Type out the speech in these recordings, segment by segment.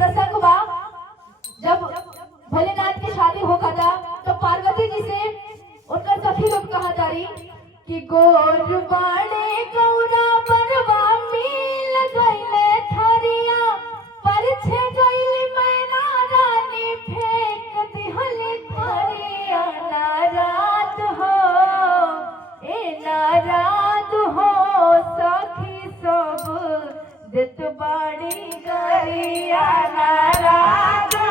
प्रसंग बा जब भोलेनाथ की शादी होगा था तो पार्वती जी से उनका सखी लोग कहा तारी कि गोर बाणे गौरा परवा मिल गईले थरिया पर छे गईली मैना रानी फेंक दिहली थरिया नाराज हो ए नाराज हो सखी सब देत बाड़ी गरिया नाराज हो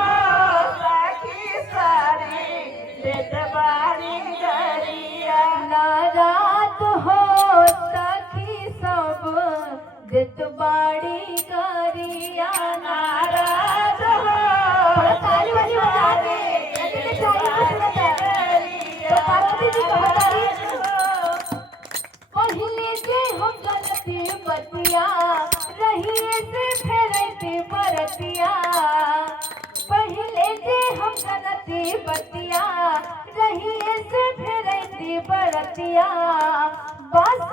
सखी सारी देत बाड़ी गरिया नाराज हो सखी सब देत बाड़ी गरिया नाराज हो। थोड़ा ताली वाली बजा दे तो पार्वती जी को बता रही पहले जे हम गलती बतिया रहिए से फेरती बरतिया पहले जे हम गलती बतिया रहिए से फेरती बरतिया बस